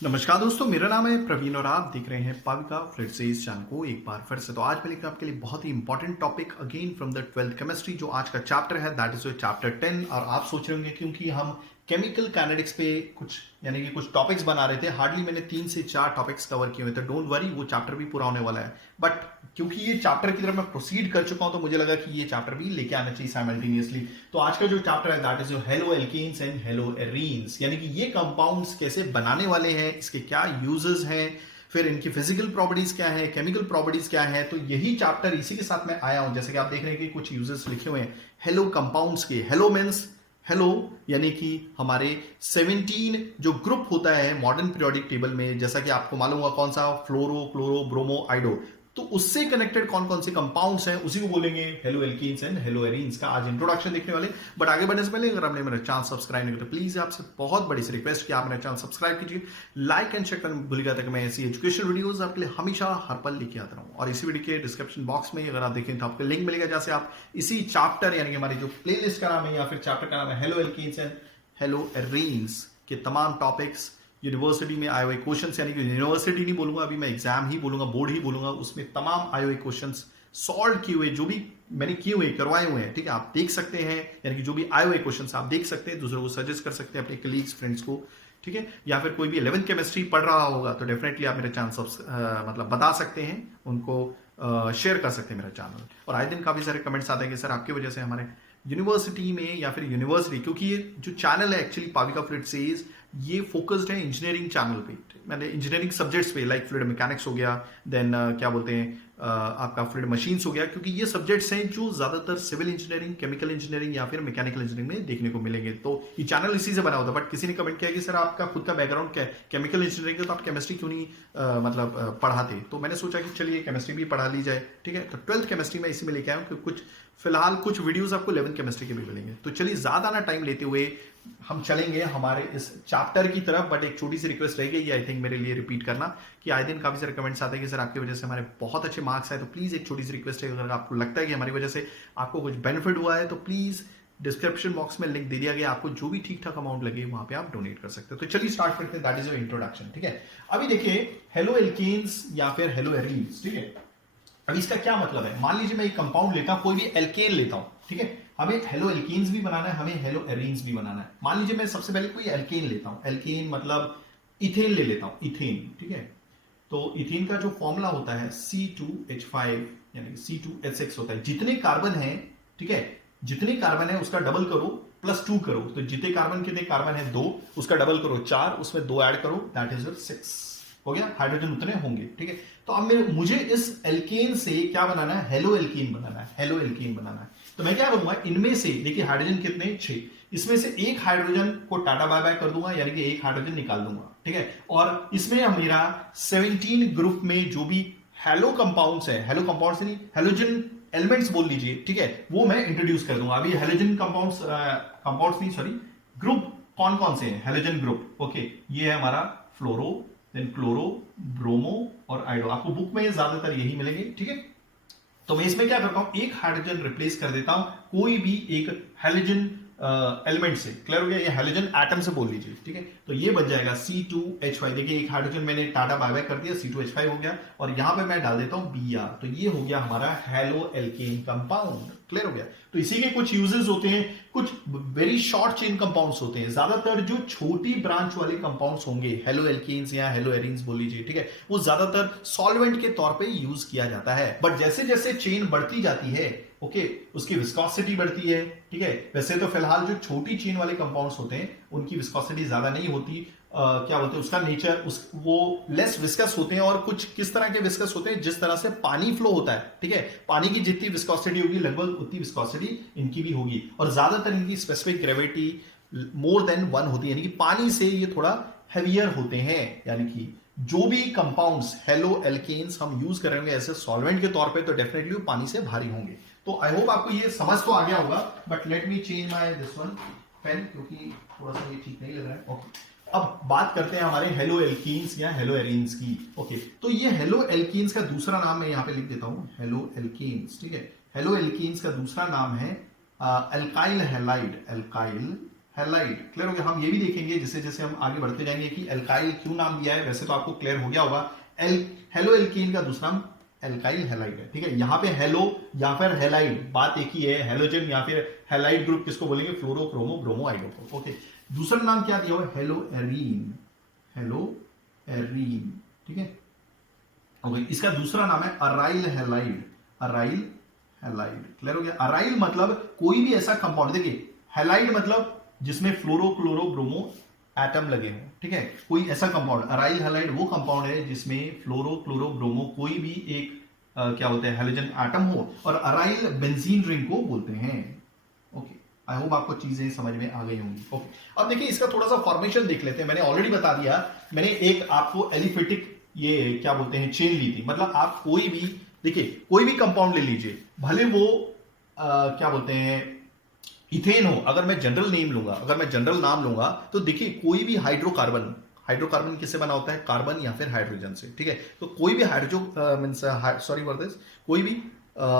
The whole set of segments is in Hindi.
नमस्कार दोस्तों, मेरा नाम है प्रवीण और आप देख रहे हैं पाविका फ्लड से इस चैनल को एक बार फिर से। तो आज मैं लेकर आपके लिए बहुत ही important topic again from the 12th chemistry. जो आज का चैप्टर है दैट इज चैप्टर 10। और आप सोच रहे होंगे क्योंकि हम केमिकल काइनेटिक्स पे कुछ यानी कि कुछ टॉपिक्स बना रहे थे, हार्डली मैंने 3 से 4 टॉपिक्स कवर किए हुए थे। डोंट वरी, वो चैप्टर भी पूरा होने वाला है। बट क्योंकि ये चैप्टर की तरफ मैं प्रोसीड कर चुका हूं तो मुझे लगा कि ये चैप्टर भी लेके आना चाहिए साइमल्टेनियसली। तो आज का जो चैप्टर है दैट इज जो haloalkanes and haloarenes, यानी कि ये कंपाउंड्स कैसे बनाने वाले हैं, इसके क्या यूजेस हैं, फिर इनकी फिजिकल प्रॉपर्टीज क्या है, केमिकल प्रॉपर्टीज क्या है। तो यही चैप्टर इसी के साथ में आया हूं। जैसे कि आप देख रहे हैं कि कुछ यूजेस लिखे हुए हैं हेलो कंपाउंड्स के। हेलो मीन्स हेलो यानी कि हमारे 17 जो ग्रुप होता है मॉडर्न पीरियोडिक टेबल में, जैसा कि आपको मालूम होगा कौन सा, फ्लोरो, क्लोरो, ब्रोमो, आइडो। तो उससे कनेक्टेड कौन कौन से कंपाउंड्स हैं उसी को बोलेंगे hello alkenes and hello arenes का आज इंट्रोडक्शन देखने वाले। बट आगे बढ़ने से पहले अगर आपने मेरा चैनल सब्सक्राइब नहीं किया तो प्लीज आपसे बहुत बड़ी सी रिक्वेस्ट कि आप मेरा चैनल सब्सक्राइब कीजिए, लाइक एंड शेयर करना भूलिएगा ताकि मैं ऐसी एजुकेशनल वीडियोस आपके लिए हमेशा हर पल लेके आता रहूं। और इसी वीडियो के डिस्क्रिप्शन बॉक्स में अगर आप देखें तो आपको लिंक मिलेगा जैसे आप इसी चैप्टर यानी कि हमारी जो प्लेलिस्ट का नाम है या फिर चैप्टर का नाम है hello alkenes and hello arenes के तमाम टॉपिक्स यूनिवर्सिटी में आए हुए क्वेश्चंस, यानी कि यूनिवर्सिटी नहीं बोलूंगा अभी, मैं एग्जाम ही बोलूंगा, बोर्ड ही बोलूंगा, उसमें तमाम आए हुए क्वेश्चंस सॉल्व किए हुए जो भी मैंने किए हुए करवाए हुए हैं, ठीक है, आप देख सकते हैं। यानी कि जो भी आए हुए क्वेश्चंस आप देख सकते हैं, दूसरों को सजेस्ट कर सकते हैं, अपने कलीग्स फ्रेंड्स को, ठीक है। या फिर कोई भी 11th केमिस्ट्री पढ़ रहा होगा तो डेफिनेटली आप मेरे चैनल मतलब बता सकते हैं, उनको शेयर कर सकते हैं मेरा चैनल। और आए दिन काफी सारे कमेंट्स आते हैं कि सर आपकी वजह से हमारे यूनिवर्सिटी में या फिर यूनिवर्सिटी, क्योंकि ये जो चैनल है एक्चुअली पाविका फ्लूइड सेज, ये फोकस्ड है इंजीनियरिंग चैनल पे, मैंने इंजीनियरिंग सब्जेक्ट्स पे, लाइक फ्लूइड मैकेनिक्स हो गया, देन क्या बोलते हैं आपका फ्लूइड मशीन्स हो गया, क्योंकि ये सब्जेक्ट्स हैं जो ज्यादातर सिविल इंजीनियरिंग, केमिकल इंजीनियरिंग या फिर मैकेनिकल इंजीनियरिंग में देखने को मिलेंगे। तो ये चैनल इसी से बना होता है। बट किसी ने कमेंट किया कि सर आपका खुद का बैकग्राउंड क्या है, केमिकल इंजीनियरिंग का, तो आप केमिस्ट्री क्यों नहीं पढ़ाते। तो मैंने सोचा कि चलिए केमिस्ट्री भी पढ़ा ली जाए, ठीक है। तो 12th केमिस्ट्री में इसी में लेके आया हूँ, कुछ फिलहाल कुछ वीडियोस आपको 11th केमिस्ट्री के भी मिलेंगे। तो चलिए ज्यादा ना टाइम लेते हुए हम चलेंगे हमारे इस चैप्टर की तरफ। बट एक छोटी सी रिक्वेस्ट रह गई, आई थिंक मेरे लिए रिपीट करना, कि आए दिन काफी सारे कमेंट्स आते हैं कि सर आपकी वजह से हमारे बहुत अच्छे मार्क्स आए। तो प्लीज एक छोटी सी रिक्वेस्ट है, अगर आपको लगता है कि हमारी वजह से आपको कुछ बेनिफिट हुआ है तो प्लीज डिस्क्रिप्शन बॉक्स में लिंक दे दिया गया, आपको जो भी ठीक ठाक अमाउंट लगे वहां पे आप डोनेट कर सकते हो। तो चलिए स्टार्ट करते हैं, दैट इज योर इंट्रोडक्शन, ठीक है। अभी देखिए हेलो एल्केन्स या फिर हेलो एरीन्स, ठीक है। अब इसका क्या मतलब है, मान लीजिए मैं एक कंपाउंड लेता हूं, कोई भी एल्केन लेता हूं, ठीक है। हमें हेलो एल्केन्स भी बनाना है, हमें हेलो एरीन्स भी बनाना है। मान लीजिए मैं सबसे पहले कोई एल्केन लेता हूं, एल्केन मतलब इथेन ले लेता हूं, इथेन, ठीक है। तो इथेन का जो फॉर्मूला होता है C2H5 यानी C2H6 होता है। जितने कार्बन है, ठीक है, जितने कार्बन है उसका डबल करो +2 करो, तो जितने कार्बन, कितने कार्बन है 2, उसका डबल करो 4, उसमें 2 ऐड करो, दैट इज 6 हो गया। हाइड्रोजन उतने होंगे, ठीक है। तो अब मुझे इस एल्केन से क्या बनाना है, हेलो एल्केन बनाना है, हेलो एल्केन बनाना है। तो मैं क्या करूंगा, इनमें से देखिए हाइड्रोजन कितने, 6, इसमें से एक हाइड्रोजन को टाटा बाय बाय कर दूंगा, यानी कि एक हाइड्रोजन निकाल दूंगा, ठीक है। और इसमें मेरा 17 ग्रुप में जो भी हेलो कंपाउंड्स है, हेलो कंपाउंड्स नहीं, हेलोजन एलिमेंट्स बोल लीजिए, ठीक है, वो मैं इंट्रोड्यूस कर दूंगा। अभी हेलोजन कंपाउंड्स नहीं, सॉरी, ग्रुप कौन कौन से हैं, हेलोजन ग्रुप, ओके। ये है हमारा फ्लोरो, देन क्लोरो, ब्रोमो और आइडो। आपको बुक में ज्यादातर यही मिलेंगे, ठीक है। तो मैं इसमें क्या करता हूं, एक हाइड्रोजन रिप्लेस कर देता हूं कोई भी एक हेलोजन एलिमेंट से। क्लियर हो गया, ये हेलोजन एटम से बोल लीजिए, ठीक है। तो ये बन जाएगा C2H5। देखिए एक हाइड्रोजन मैंने टाटा बाय बाय कर दिया, C2H5 हो गया, और यहां पे मैं डाल देता हूं Br, तो ये हो गया हमारा हेलो एल्केन कंपाउंड। क्लियर हो गया। तो इसी के कुछ यूजेस होते हैं, कुछ वेरी शॉर्ट चेन कंपाउंड्स होते हैं। ज्यादातर जो छोटी ब्रांच वाले कंपाउंड्स होंगे, हेलो एल्केन्स या हेलो एरीन्स बोल लीजिए, ठीक है, वो ज्यादातर सॉल्वेंट के तौर पे यूज किया जाता है। बट जैसे जैसे चेन बढ़ती जाती है, ओके, उसकी विस्कोसिटी बढ़ती है, ठीक है। वैसे तो फिलहाल जो छोटी चेन वाले कंपाउंड्स होते हैं उनकी विस्कोसिटी ज्यादा नहीं होती, क्या बोलते हैं उसका नेचर, वो लेस विस्कस होते हैं। और कुछ किस तरह के विस्कस होते हैं, जिस तरह से पानी फ्लो होता है, ठीक है, पानी की जितनी विस्कोसिटी होगी लगभग उतनी विस्कोसिटी इनकी भी होगी। और ज्यादातर इनकी स्पेसिफिक ग्रेविटी मोर देन 1 होती है, यानी कि पानी से ये थोड़ा हैवियर होते हैं। यानी कि जो भी कंपाउंड्स हेलो एल्केन्स हम यूज कर रहे होंगे ऐसे सॉल्वेंट के तौर पे, तो डेफिनेटली वो पानी से भारी होंगे। तो आई होप आपको ये समझ तो आ गया होगा। But let me change my this one pen, क्योंकि थोड़ा सा ये ठीक नहीं लग रहा है, ओके। अब बात करते हैं हमारे हेलो एल्कीन्स या हेलो एरीन्स की, ओके। तो ये हेलो एल्कीन्स का दूसरा नाम मैं यहां पे लिख देता हूं, हेलो एल्कीन्स, ठीक है। हेलो एल्कीन्स का दूसरा नाम है alkyl halide, alkyl halide. Clear हो गया। हम ये भी देखेंगे जैसे जैसे हम आगे बढ़ते जाएंगे कि एल्काइल क्यों नाम दिया है, वैसे तो आपको क्लियर हो गया होगा। हेलो एल्केन का दूसरा नाम एल्काइल हैलाइड है, ठीक है। यहाँ पे हेलो या फिर हैलाइड बात एक ही है, हेलोजन या फिर हैलाइड ग्रुप किसको बोलेंगे, फ्लोरो क्रोमो ब्रोमो आइडोको। ओके, दूसरा नाम क्या दिया हुआ है, हेलो एरीन, हेलो एरीन, ठीक है। ओके, इसका दूसरा नाम है aryl halide, aryl halide. Clear हो गया। अराइल मतलब कोई भी ऐसा कंपाउंड, देखिए हैलाइड मतलब जिसमें फ्लोरो क्लोरो ब्रोमो एटम लगे हों, ठीक है। कोई ऐसा कंपाउंड, अराइल हैलाइड वो कंपाउंड है जिसमें फ्लोरो क्लोरो ब्रोमो कोई भी एक क्या बोलते हैं हेलोजन एटम हो, और अराइल बेंजीन रिंग को बोलते हैं। ओके, आई होप आपको चीजें समझ में आ गई होंगी। ओके, अब देखिए इसका थोड़ा सा फॉर्मेशन देख लेते हैं। मैंने ऑलरेडी बता दिया, मैंने एक आपको एलिफेटिक ये क्या बोलते हैं चेन ली थी। मतलब आप कोई भी देखिए कोई भी कंपाउंड ले लीजिए, भले वो क्या बोलते हैं इथेन हो, अगर मैं जनरल नेम लूंगा, अगर मैं जनरल नाम लूंगा तो देखिए कोई भी हाइड्रोकार्बन, हाइड्रोकार्बन किससे बना होता है, कार्बन या फिर हाइड्रोजन से, ठीक है। तो कोई भी hydro means sorry for this, कोई भी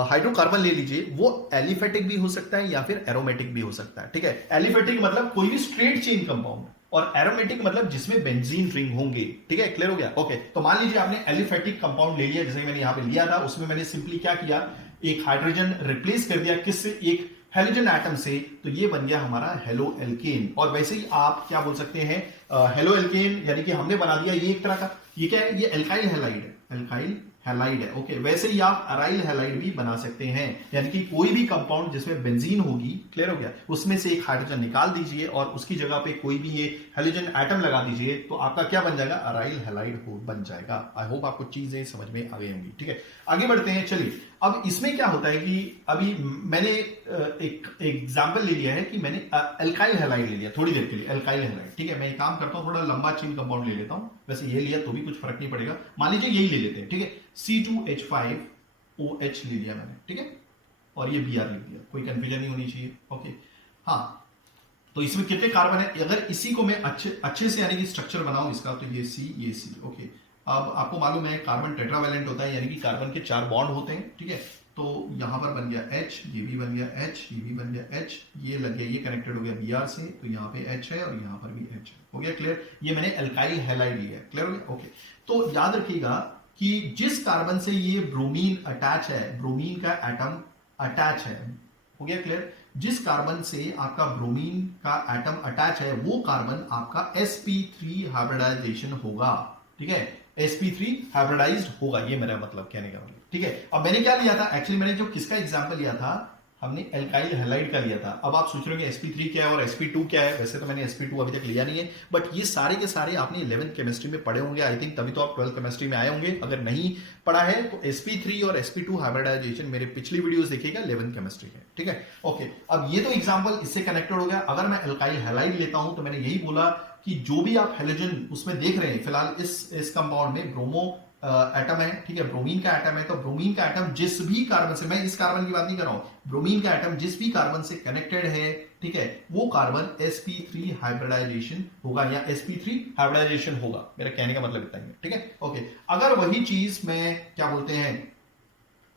हाइड्रोकार्बन ले लीजिए, वो एलिफेटिक भी हो सकता है या फिर एरोमेटिक भी हो सकता है, ठीक है। एलिफेटिक मतलब कोई भी स्ट्रेट चेन कंपाउंड, और एरोमेटिक मतलब जिसमें बेंजीन रिंग होंगे, ठीक है। क्लियर हो गया। ओके, तो मान लीजिए आपने एलिफेटिक कंपाउंड ले लिया, जैसे मैंने यहां पे लिया था, उसमें मैंने सिंपली क्या किया, एक हाइड्रोजन रिप्लेस कर दिया किससे, एक हेलोजन एटम से, तो ये बन गया हमारा हेलो एल्केन। और वैसे ही आप क्या बोल सकते हैं, हेलो एल्केन यानी कि हमने बना दिया ये एक तरह का, ये क्या है, ये एल्काइल हैलाइड है, एल्काइल हैलाइड है। ओके, वैसे ही आप अराइल हैलाइड भी बना सकते हैं, यानी कि कोई भी कंपाउंड जिसमें बेंजीन होगी, क्लियर हो गया, उसमें से एक हाइड्रोजन निकाल दीजिए और उसकी जगह पे कोई भी ये हेलोजन एटम लगा दीजिए, तो आपका क्या बन जाएगा, अराइल हैलाइड बन जाएगा। आई होप आपको चीजें समझ में आ गई होंगी, ठीक है। आगे बढ़ते हैं। चलिए, अब इसमें क्या होता है कि अभी मैंने एक एग्जाम्पल ले लिया है कि मैंने एल्काइल हैलाइड ले लिया थोड़ी देर के लिए, एल्काइल हैलाइड, ठीक है। मैं एक काम करता हूं, थोड़ा लंबा चेन कंपाउंड ले लेता हूं, वैसे ये लिया तो भी कुछ फर्क नहीं पड़ेगा, मान लीजिए यही ले लेते हैं, ठीक है। C2H5OH ले लिया मैंने, ठीक है, और ये Br लिख दिया, कोई कंफ्यूजन नहीं होनी चाहिए। ओके, हाँ, तो इसमें कितने कार्बन है, अगर इसी को मैं अच्छे से यानी कि स्ट्रक्चर बनाऊं इसका, तो ये C, ये C। ओके, अब आपको मालूम है कार्बन टेट्रावैलेंट होता है, यानी कि कार्बन के 4 बॉन्ड होते हैं, ठीक है। तो यहां पर बन गया H, ये भी बन गया H, ये भी बन गया H, ये लग गया, ये कनेक्टेड हो गया Br से, तो यहाँ पे H है और यहाँ पर भी H है। हो गया क्लियर, ये मैंने एल्काइल हैलाइड लिया है। क्लियर हो गया। ओके, तो याद रखिएगा कि जिस कार्बन से ये ब्रोमीन अटैच है, ब्रोमीन का एटम अटैच है, हो गया क्लियर, जिस कार्बन से आपका ब्रोमीन का एटम अटैच है वो कार्बन आपका sp3 हाइब्रिडाइजेशन होगा, ठीक है। sp3 हाइब्रिडाइज्ड होगा, ये मेरा मतलब कहने का मतलब, ठीक है। अब मैंने क्या लिया था, एक्चुअली मैंने जो किसका एग्जांपल लिया था, हमने एल्काइल हैलाइड का लिया था। अब आप सोच रहे हो sp3 क्या है और sp2 क्या है, वैसे तो मैंने sp2 अभी तक लिया नहीं है, बट ये सारे के सारे आपने 11th केमिस्ट्री में पढ़े होंगे, आई थिंक, तभी तो आप 12th केमिस्ट्री में आए होंगे। अगर नहीं पढ़ा है तो sp3 और sp2 हाइब्रिडाइजेशन मेरे पिछली वीडियोस देखिएगा, 11th केमिस्ट्री है, ठीक है। ओके, अब ये तो एग्जाम्पल इससे कनेक्टेड हो गया। अगर मैं एल्काइल हैलाइड लेता हूं तो मैंने यही बोला कि जो भी आप हेलोजन उसमें देख रहे हैं, फिलहाल इस कंपाउंड में ब्रोमो एटम है, ठीक है, ब्रोमीन का एटम है, तो ब्रोमीन का एटम जिस भी कार्बन से, मैं इस कार्बन की बात नहीं कर रहा हूं, ब्रोमीन का एटम जिस भी कार्बन से कनेक्टेड है, ठीक है, वो कार्बन sp3 हाइब्रिडाइजेशन होगा या sp3 हाइब्रिडाइजेशन होगा, मेरा कहने का मतलब इतना ही है, ठीक है। ओके, अगर वही चीज मैं क्या बोलते हैं,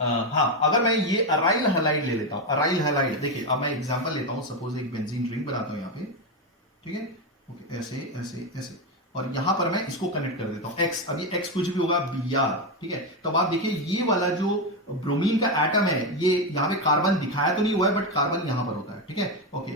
हाँ, अगर मैं ये अराइल हैलाइड ले लेता हूं, अराइल हैलाइड, देखिए अब मैं एग्जांपल लेता हूं, सपोज एक बेंजीन रिंग बनाता हूं यहाँ पे, ठीक है। ओके, ऐसे ऐसे ऐसे, और यहां पर मैं इसको कनेक्ट कर देता हूं X, अभी X कुछ भी होगा Br, ठीक है। तो अब आप देखिए ये वाला जो ब्रोमीन का एटम है, ये यहाँ पे कार्बन दिखाया तो नहीं हुआ है, बट कार्बन यहां पर होता है, ठीक है। ओके,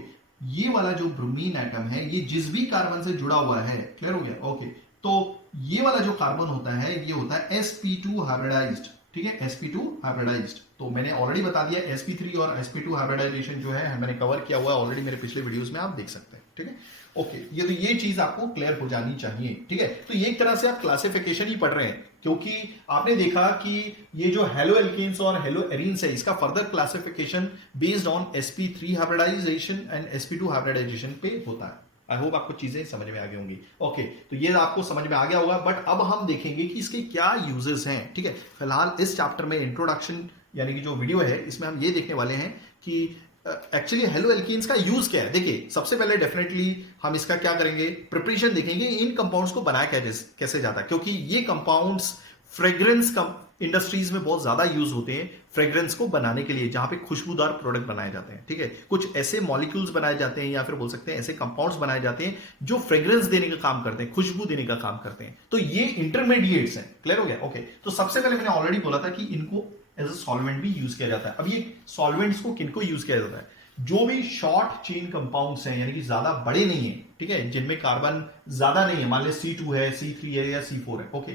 ये वाला जो ब्रोमीन एटम है, ये जिस भी कार्बन से जुड़ा हुआ है, क्लियर हो गया। ओके, तो ये वाला जो कार्बन होता है, ये होता है sp2 हाइब्रिडाइज्ड, ठीक है, sp2 हाइब्रिडाइज्ड। तो मैंने ऑलरेडी बता दिया sp3 और sp2 हाइब्रिडाइजेशन जो है मैंने कवर किया हुआ है ऑलरेडी मेरे पिछले वीडियोस में, आप देख सकते हैं, ठीक है। ओके, ये तो ये चीज आपको क्लियर हो जानी चाहिए, ठीक है। तो ये एक तरह से आप क्लासिफिकेशन ही पढ़ रहे हैं, क्योंकि आपने देखा कि ये जो हेलो एल्केन्स और हेलो एरीन्स है, इसका further classification based on sp3 hybridisation and sp2 hybridisation पे होता है। आई होप आपको चीजें समझ में आ गई होंगी। ओके, तो ये आपको समझ में आ गया होगा, बट अब हम देखेंगे कि इसके क्या यूजेस हैं, ठीक है। फिलहाल इस चैप्टर में इंट्रोडक्शन यानी कि जो वीडियो है, इसमें हम ये देखने वाले हैं कि एक्चुअली हेलो एल्कीन्स का यूज क्या है। देखिए, सबसे पहले डेफिनेटली हम इसका क्या करेंगे, प्रिपरेशन देखेंगे, इन कंपाउंड्स को बनाया कैसे जाता है, क्योंकि ये कंपाउंड्स फ्रेग्रेंस का इंडस्ट्रीज में बहुत ज्यादा यूज होते हैं फ्रेग्रेंस को बनाने के लिए, जहां पे खुशबूदार प्रोडक्ट बनाए जाते हैं, ठीक है। कुछ ऐसे मॉलिक्यूल्स बनाए जाते हैं या फिर बोल सकते हैं ऐसे कंपाउंड्स बनाए जाते हैं जो फ्रेग्रेंस देने का काम करते हैं, खुशबू देने का काम करते हैं। तो ये इंटरमीडिएट्स हैं। क्लियर हो गया? ओके। तो सबसे पहले मैंने ऑलरेडी बोला था कि इनको एज अ सॉल्वेंट भी यूज किया जाता है। अब ये सॉल्वेंट्स को किनको यूज किया जाता है? जो भी शॉर्ट चेन कंपाउंड्स हैं, यानी कि ज्यादा बड़े नहीं है, ठीक है, जिनमें कार्बन ज्यादा नहीं है, मान लीजिए C2 है, C3 है या C4 है। ओके,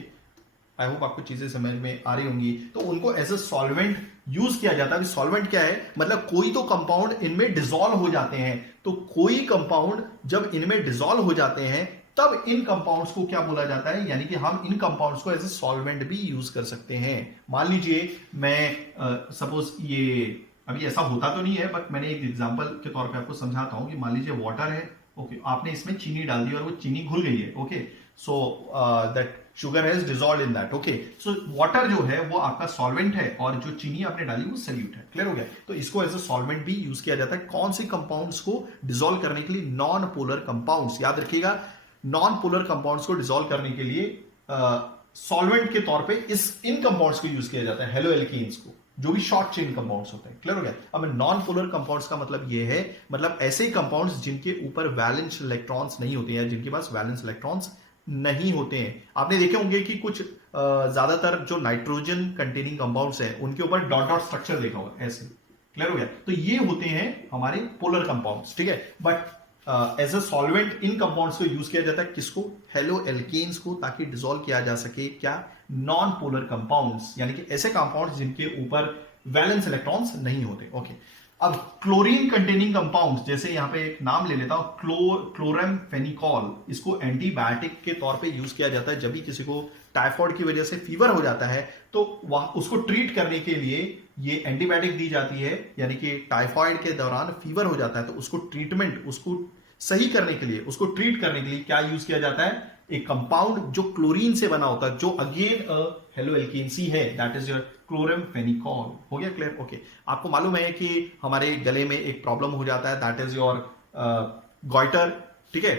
आई होप आपको चीजें समझ में आ रही होंगी। तो उनको एज अ सॉल्वेंट यूज किया जाता है। सॉल्वेंट क्या है? मतलब कोई तो कंपाउंड इनमें डिसॉल्व हो जाते हैं। तो कोई कंपाउंड जब इनमें डिसॉल्व हो जाते हैं तब इन कंपाउंड्स को क्या बोला जाता है? यानी कि हम इन कंपाउंड्स को एज अ सॉल्वेंट भी यूज कर सकते हैं। मान लीजिए मैं सपोज ये अभी ऐसा होता तो नहीं है, बट मैंने एक एग्जांपल के तौर पे आपको समझाता हूं कि मान लीजिए वाटर है। ओके, आपने इसमें चीनी डाल दी और वो चीनी घुल गई है। Okay, so that sugar has dissolved in that. Okay, so water जो है वो आपका सॉल्वेंट है और जो चीनी आपने डाली वो सॉल्यूट है। क्लियर हो गया? तो इसको एज अ सॉल्वेंट भी यूज किया जाता है। कौन से कंपाउंड्स को डिसॉल्व करने के लिए? Non polar compounds. याद रखिएगा, नॉन पोलर कंपाउंड्स को डिसॉल्व करने के लिए सॉल्वेंट के तौर पे इन कंपाउंड्स को यूज किया जाता है, हेलो एल्केन्स को, जो भी शॉर्ट चेन कंपाउंड्स होते हैं। क्लियर हो गया? अब नॉन पोलर कंपाउंड्स का मतलब ये है, मतलब ऐसे कंपाउंड्स जिनके ऊपर वैलेंस इलेक्ट्रॉन्स नहीं होते हैं, जिनके पास वैलेंस इलेक्ट्रॉन्स नहीं होते हैं। आपने देखे होंगे कि कुछ ज्यादातर जो नाइट्रोजन कंटेनिंग कंपाउंड्स हैं उनके ऊपर डॉट डॉट स्ट्रक्चर देखा होगा ऐसे। क्लियर हो गया? तो ये होते हैं हमारे पोलर कंपाउंड्स, ठीक है। बट एज अ सॉल्वेंट इन कंपाउंड्स को यूज किया जाता है। किसको? हेलो एल्केन्स को, ताकि डिसॉल्व किया जा सके क्या? नॉन पोलर कंपाउंड्स, यानी कि ऐसे कंपाउंड्स जिनके ऊपर वैलेंस इलेक्ट्रॉन्स नहीं होते। ओके, अब क्लोरीन कंटेनिंग कंपाउंड्स, जैसे यहां पे एक नाम ले लेता हूं, क्लोरमफेनिकॉल, इसको एंटीबायोटिक के तौर पे यूज किया जाता है। जब भी किसी को टाइफॉइड की वजह से फीवर हो जाता है तो वह उसको ट्रीट करने के लिए ये एंटीबायोटिक दी जाती है। यानी कि टाइफॉइड के दौरान फीवर हो जाता है तो उसको ट्रीटमेंट, उसको सही करने के लिए, उसको ट्रीट करने के लिए क्या यूज किया जाता है? एक कंपाउंड जो क्लोरीन से बना होता है, जो अगेन हेलो एल्केन्सी है, दैट इज योर क्लोरमफेनिकॉल। हो गया क्लियर? ओके, आपको मालूम है कि हमारे गले में एक प्रॉब्लम हो जाता है, दैट इज योर गॉइटर, ठीक है,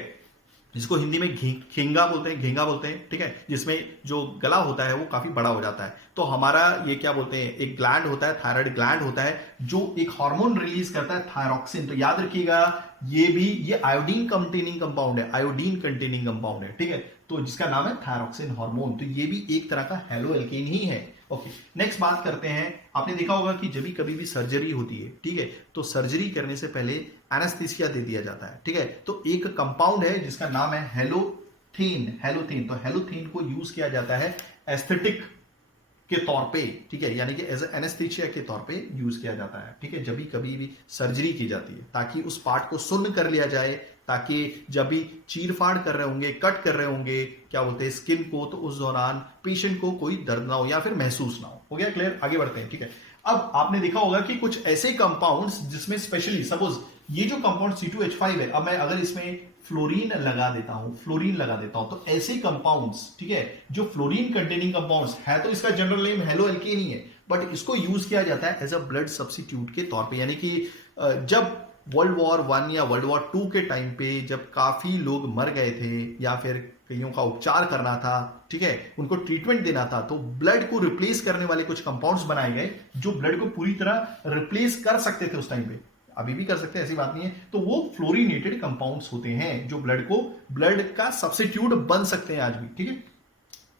जिसको हिंदी में घेंगा बोलते हैं, घेंगा बोलते हैं, ठीक है, जिसमें जो गला होता है वो काफी बड़ा हो जाता है। तो हमारा ये क्या बोलते हैं, एक ग्लैंड होता है, थायराइड ग्लैंड होता है, जो एक हार्मोन रिलीज करता है, थायरॉक्सिन। तो याद रखिएगा, ये आयोडीन कंटेनिंग कंपाउंड है, आयोडीन कंटेनिंग कंपाउंड है, ठीक है, तो जिसका नाम है थायरॉक्सिन हार्मोन। तो ये भी एक तरह का हेलो एल्केन ही है। ओके, नेक्स्ट बात करते हैं। आपने देखा होगा कि जब भी कभी भी सर्जरी होती है, ठीक है, तो सर्जरी करने से पहले एनेस्थीसिया दे दिया जाता है, ठीक है। तो एक कंपाउंड है जिसका नाम है हेलोथेन। हेलोथेन, तो हेलोथेन को यूज किया जाता है एस्थेटिक के तौर पे, ठीक है, यानी कि एज एनेस्थीसिया के तौर पे यूज किया जाता है, ठीक है, जब भी कभी भी सर्जरी की जाती है, ताकि उस पार्ट को सुन्न कर लिया जाए, ताकि जब भी चीर फाड़ कर रहे होंगे, कट कर रहे होंगे, क्या बोलते हैं, स्किन को, तो उस दौरान पेशेंट को कोई दर्द ना हो या फिर महसूस ना हो। हो गया क्लियर? आगे बढ़ते हैं, ठीक है। अब आपने देखा होगा कि कुछ ऐसे कंपाउंड्स जिसमें स्पेशली सपोज ये जो कंपाउंड C2H5 है, अब मैं अगर इसमें फ्लोरीन लगा देता हूं, फ्लोरीन लगा देता हूं, तो ऐसे कंपाउंड्स, ठीक है, जो फ्लोरीन कंटेनिंग कंपाउंड्स है, तो इसका जनरल नेम हेलो एल्केन ही है, बट इसको यूज किया जाता है एज अ ब्लड सब्स्टिट्यूट के तौर पे। यानी कि जब वर्ल्ड वॉर 1 या वर्ल्ड वॉर 2 के टाइम पे जब काफी लोग मर गए थे या फिर कईयों का उपचार करना था, ठीक है, उनको ट्रीटमेंट देना था, तो ब्लड को रिप्लेस करने वाले कुछ कंपाउंड्स बनाए गए जो ब्लड को पूरी तरह रिप्लेस कर सकते थे उस टाइम पे। अभी भी कर सकते हैं, ऐसी बात नहीं है। तो वो फ्लोरीनेटेड कंपाउंड्स होते हैं जो ब्लड का सब्स्टिट्यूट बन सकते हैं आज भी, ठीक है।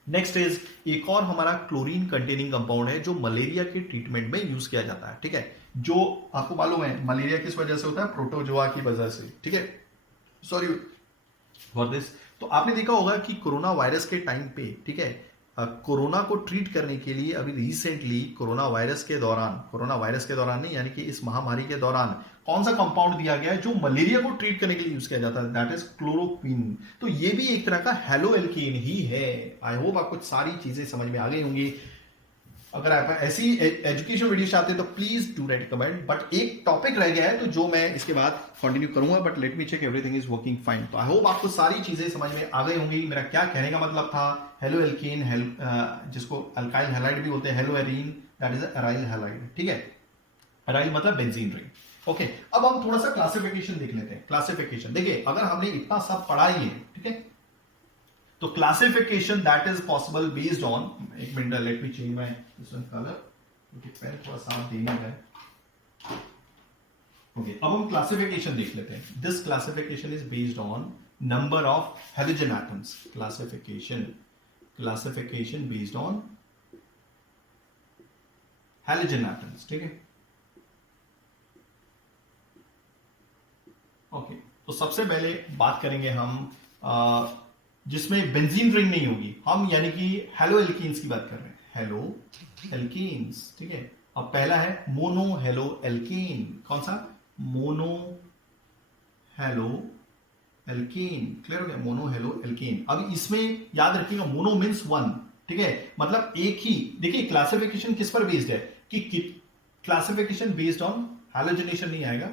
नेक्स्ट इज एक और हमारा क्लोरीन कंटेनिंग कंपाउंड है जो मलेरिया के ट्रीटमेंट में यूज किया जाता है, ठीक है। जो आपको मालूम है मलेरिया किस वजह से होता है? प्रोटोजोआ की वजह से, ठीक है, सॉरी फॉर दिस। तो आपने देखा होगा कि कोरोना वायरस के टाइम पे, ठीक है, कोरोना को ट्रीट करने के लिए अभी रिसेंटली कोरोना वायरस के दौरान नहीं, यानी कि इस महामारी के दौरान कौन सा कंपाउंड दिया गया है जो मलेरिया को ट्रीट करने के लिए यूज किया जाता है? That is chloroquine. तो ये भी एक तरह का हेलो एल्केन ही है। आई होप आपको सारी चीजें समझ में आ गई होंगी। अगर आप ऐसी एजुकेशन वीडियो चाहते हैं तो please do right comment. But एक टॉपिक रह गया है तो जो मैं इसके बाद कंटिन्यू करूंगा, but let me check everything is working fine. तो आई होप आपको सारी चीजें समझ में आ गई होंगी। मेरा क्या कहने का मतलब था, हेलो एल्केन, जिसको अल्काइल हैलाइड भी बोलते हैं, hello arene, that is aryl halide, ठीक है। अराइल मतलब बेंजीन रिंग। ओके, अब हम थोड़ा सा क्लासिफिकेशन देख लेते हैं। क्लासिफिकेशन देखिए, अगर हमने इतना सब पढ़ा ही है, ठीक है, तो classification that is possible based on, एक minute let me change my colour क्योंकि पेन थोड़ा साफ देना है। ओके, अब हम क्लासिफिकेशन देख लेते हैं। This classification is based on number of halogen atoms. Classification based on halogen atoms, ठीक है। ओके, तो सबसे पहले बात करेंगे हम जिसमें बेंजीन रिंग नहीं होगी, हम यानी कि हेलो एल्कीन्स की बात कर रहे हैं, हेलो एल्कीन्स, ठीक है। अब पहला है मोनो हेलो एल्कीन। कौन सा? Mono hello alkene. क्लियर हो गया? Mono hello alkene. अब इसमें याद रखिएगा मोनो मीन्स वन, ठीक है, मतलब एक ही। देखिए क्लासिफिकेशन किस पर बेस्ड है कि क्लासिफिकेशन बेस्ड ऑन हैलोजनेशन नहीं आएगा,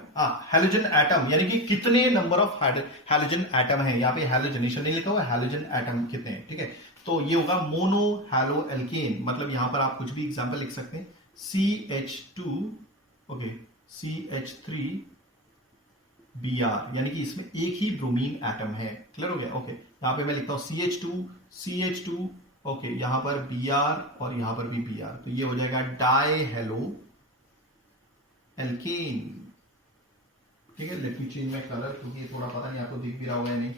हैलोजन एटम, यानी कि कितने नंबर ऑफ हैलोजन एटम है। यहाँ पे हैलोजनेशन नहीं लिखा हुआ, हैलोजन एटम कितने हैं, ठीक है। तो ये होगा मोनो हैलो एल्केन। मतलब यहां पर आप कुछ भी एग्जांपल लिख सकते हैं, CH2, ओके, CH3Br, यानी कि इसमें एक ही ब्रोमीन एटम है। क्लियर हो गया? ओके, यहां पे मैं लिखता हूं CH2, ओके, यहां पर Br और यहां पर भी Br, तो ये हो जाएगा डाई हेलो एल्केन, ठीक है। Late me change my colour क्योंकि ये थोड़ा पता नहीं आपको दिख भी रहा होगा या नहीं।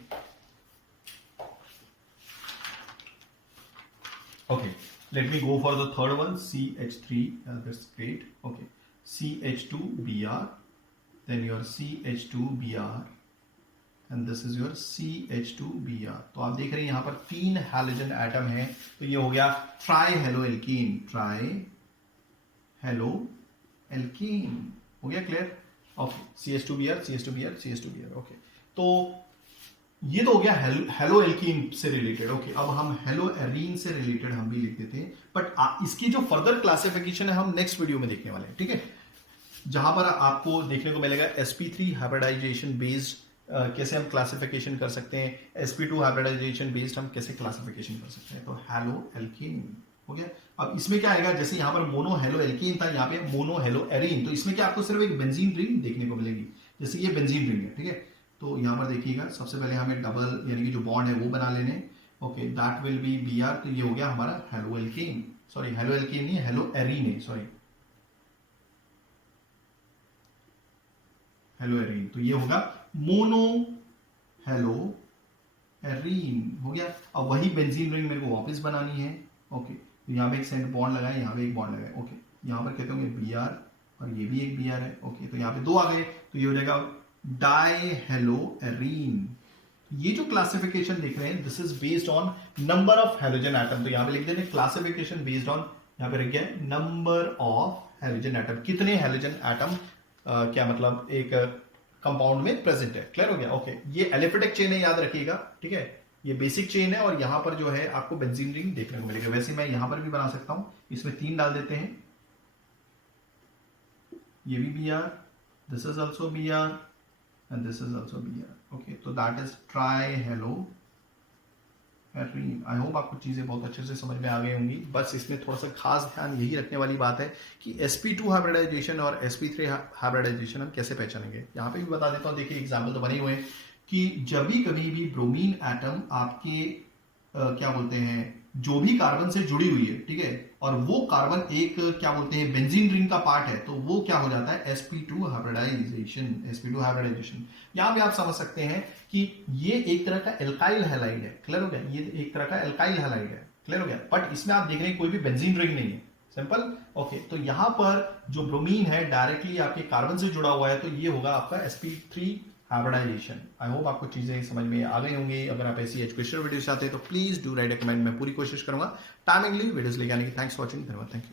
Okay, let me go for the third one, CH3, that's great. Okay, CH2Br, then your CH2Br, and this is your CH2Br. तो आप देख रहे हैं यहाँ पर 3 हैलोजन एटम है, तो ये हो गया try hello alkene. Try hello alkene हो गया। Clear? Okay, CH2Br, CH2Br, CH2Br। Okay, तो ये तो हो गया हेलो एल्कीन से रिलेटेड। ओके, अब हम हेलो एरीन से रिलेटेड हम भी लिख देते हैं, बट इसकी जो फर्दर क्लासिफिकेशन है हम नेक्स्ट वीडियो में देखने वाले हैं, ठीक है, जहां पर आपको देखने को मिलेगा sp3 हाइब्रिडाइजेशन बेस्ड कैसे हम क्लासिफिकेशन कर सकते हैं, sp2 हाइब्रिडाइजेशन बेस्ड हम कैसे क्लासिफिकेशन कर सकते हैं। तो हेलो एल्कीन हो गया। अब इसमें क्या आएगा, जैसे यहां पर मोनो हेलो एल्कीन था, यहाँ पे मोनो हेलो एरीन, तो इसमें क्या आपको सिर्फ एक बेंजीन रिंग देखने को मिलेगी, जैसे ये बेंजीन रिंग है, ठीक है। तो यहां पर देखिएगा, सबसे पहले हमें डबल यानी कि जो बॉन्ड है वो बना लेने। Okay, that will be Br, तो ये हो गया हमारा hello alkene, sorry hello alkene नहीं, हेलो एरीन है, सॉरी हेलो एरीन। तो ये होगा मोनो हेलो एरीन हो गया। अब वही बेंजीन रिंग मेरे को वापस बनानी है। ओके, तो यहाँ पे एक सेंट बॉन्ड लगाए, यहाँ पे एक बॉन्ड लगाए। ओके, यहाँ पर कहते होंगे Br और ये भी एक Br है। ओके, तो यहाँ पे 2 आ गए, तो ये हो जाएगा डाई हेलो एरीन। ये जो क्लासिफिकेशन देख रहे हैं, this is based on number of halogen atom. तो यहाँ पे लिख देंगे क्लासिफिकेशन बेस्ड ऑन, यहाँ पे लिख गया नंबर ऑफ हेलोजन एटम, कितने हेलोजन एटम क्या मतलब एक कंपाउंड में प्रेजेंट है। क्लियर हो गया? ओके, ये एलिफेटिक चेन है, याद रखिएगा, ठीक है, ये बेसिक चेन है, और यहां पर जो है आपको बेंजीन रिंग देखने को मिलेगा। वैसे मैं यहां पर भी बना सकता हूं, इसमें 3 डाल देते हैं, ये भी Br, this is also Br and this is also Br. Okay, तो that is try-hello arene. I hope आपको चीजें बहुत अच्छे से समझ में आ गई होंगी। बस इसमें थोड़ा सा खास ध्यान यही रखने वाली बात है कि sp2 हाइब्रिडाइजेशन और sp3 हाइब्रिडाइजेशन हम कैसे पहचानेंगे। यहाँ पे भी बता देता हूँ, देखिए एग्जाम्पल तो बने हुए हैं कि जब भी कभी भी ब्रोमीन एटम आपके क्या बोलते हैं, जो भी कार्बन से जुड़ी हुई है, ठीक है, और वो कार्बन एक क्या बोलते हैं बेंजीन रिंग का पार्ट है, तो वो क्या हो जाता है sp2 हाइब्रिडाइजेशन। यहां पे आप समझ सकते हैं कि ये एक तरह का एल्काइल हैलाइड है। क्लियर हो गया? ये एक तरह का एल्काइल हैलाइड है। क्लियर हो गया? बट इसमें आप देख रहे हैं कोई भी बेंजीन रिंग नहीं है, सिंपल। ओके, तो यहां पर जो ब्रोमीन है डायरेक्टली आपके कार्बन से जुड़ा हुआ है, तो ये होगा आपका sp3 हाइब्रिडाइजेशन। आई होप आपको चीजें समझ में आ गई होंगी। अगर आप ऐसी एजुकेशनल वीडियो चाहते हैं तो please do right A comment, मैं पूरी कोशिश करूंगा टाइमिंगली वीडियोस लेके आने की। थैंक्स फॉर वॉचिंग, धन्यवाद, थैंक यू।